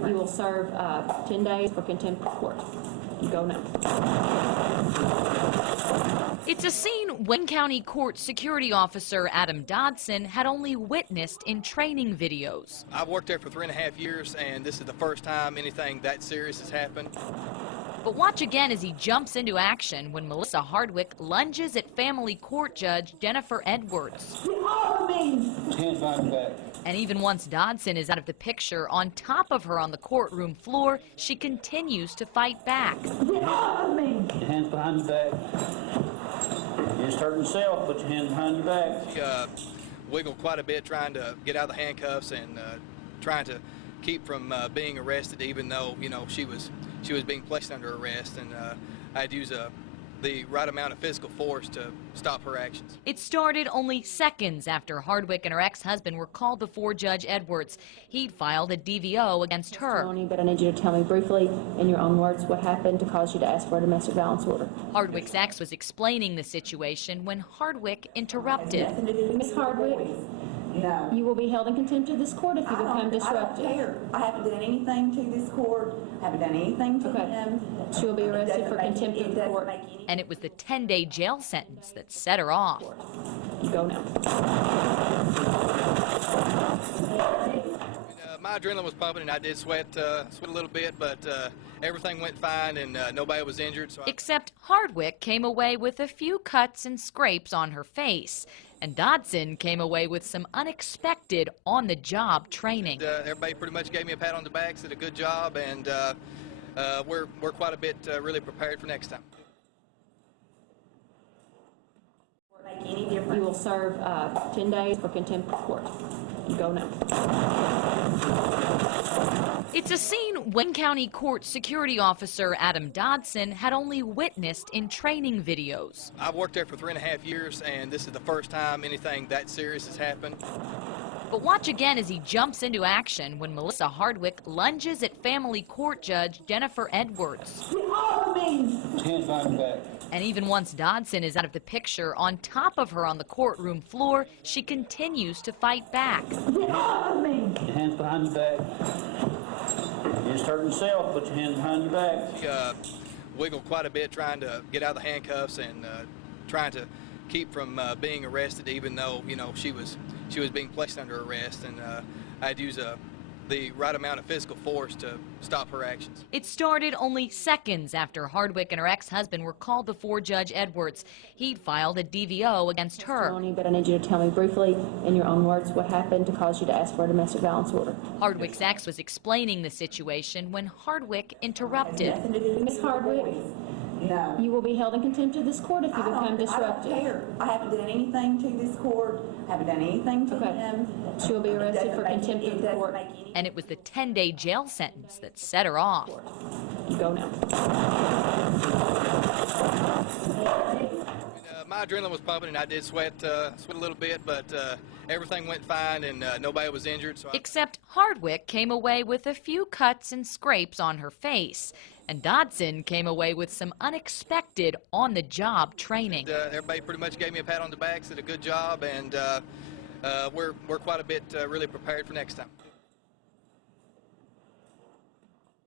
You will serve 10 days for contempt of court. You go now. It's a scene Wayne County Court security officer Adam Dodson had only witnessed in training videos. I've worked there for 3.5 years, and this is the first time anything that serious has happened. But watch again as he jumps into action when Melissa Hardwick lunges at family court judge Jennifer Edwards. Hands behind your back. And even once Dodson is out of the picture, on top of her on the courtroom floor, she continues to fight back. Hands behind your back. You're just hurting yourself. Put your hands behind your back. She wiggled quite a bit trying to get out of the handcuffs and trying to keep from being arrested, even though, you know, she was being placed under arrest, and I had to use the right amount of physical force to stop her actions. It started only seconds after Hardwick and her ex-husband were called before Judge Edwards. He'd filed a DVO against her. But I need you to tell me briefly, in your own words, what happened to cause you to ask for a domestic violence order. Hardwick's ex was explaining the situation when Hardwick interrupted. Ms. Hardwick, No. you will be held in contempt of this court if you become disruptive. I don't care. I haven't done anything to this court. I haven't done anything to him. She will be arrested for contempt of the court. And it was the 10-day jail sentence that set her off. You go now. My adrenaline was pumping, and I did sweat a little bit, but everything went fine, and nobody was injured. So Except Hardwick came away with a few cuts and scrapes on her face. And Dodson came away with some unexpected on-the-job training. Everybody pretty much gave me a pat on the back, said a good job, and we're quite a bit really prepared for next time. You will serve 10 days for contempt of court. You go now. It's a scene Wayne County Court security officer Adam Dodson had only witnessed in training videos. I've worked there for 3.5 years, and this is the first time anything that serious has happened. But watch again as he jumps into action when Melissa Hardwick lunges at family court judge Jennifer Edwards. Hands behind your back. And even once Dodson is out of the picture, on top of her on the courtroom floor, she continues to fight back. Hands behind your back. You're just hurting yourself. Put your hands behind your back. She wiggled quite a bit trying to get out of the handcuffs and trying to keep from being arrested, even though, you know, she was being placed under arrest, and I had to use the right amount of physical force to stop her actions. It started only seconds after Hardwick and her ex-husband were called before Judge Edwards. He'd filed a DVO against her. But I need you to tell me briefly, in your own words, what happened to cause you to ask for a domestic violence order. Hardwick's ex was explaining the situation when Hardwick interrupted. Ms. Hardwick, No. you will be held in contempt of this court if you become disruptive. I don't care. I haven't done anything to this court. I haven't done anything to him. She will be arrested for contempt of the court. And it was the 10-day jail sentence that set her off. You go now. My adrenaline was pumping, and I did sweat a little bit, but everything went fine, and nobody was injured. So Except Hardwick came away with a few cuts and scrapes on her face. And Dodson came away with some unexpected on-the-job training. Everybody pretty much gave me a pat on the back, said a good job, and we're quite a bit really prepared for next time.